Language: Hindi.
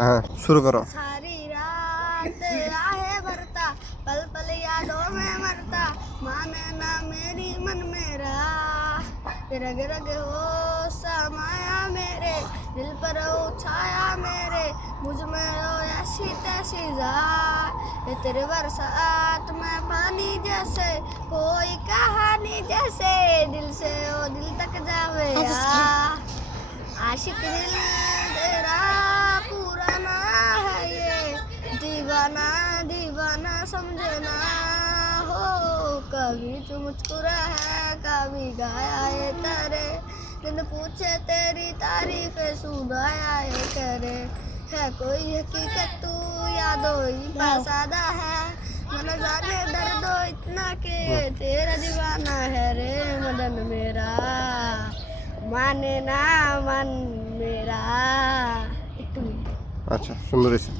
हाँ शुरू करो। सारी रात आहे भरता, पल पल यादों में मरता, माने ना मेरी मन मेरा, रग रग हो समाया मेरे, दिल पर हो छाया मेरे, मुझ में हो ऐसी तैसी जात, ये तेरे बरसात में पानी जैसे, कोई कहानी जैसे, दिल से ओ दिल तक जावे आशिक दिल तेरा पुराना है ये, दीवाना दीवाना समझना हो, कभी तू मुस्कुरा है कभी गाया है तेरे, दिन पूछे तेरी तारीफें सुनाया है करे, है कोई हकीकत तू यादो ही पासादा है, मन जाने दर्दो इतना के तेरा दीवाना है रे मदन मेरा, माने ना मन मेरा। আচ্ছা সুন্দর হয়েছে।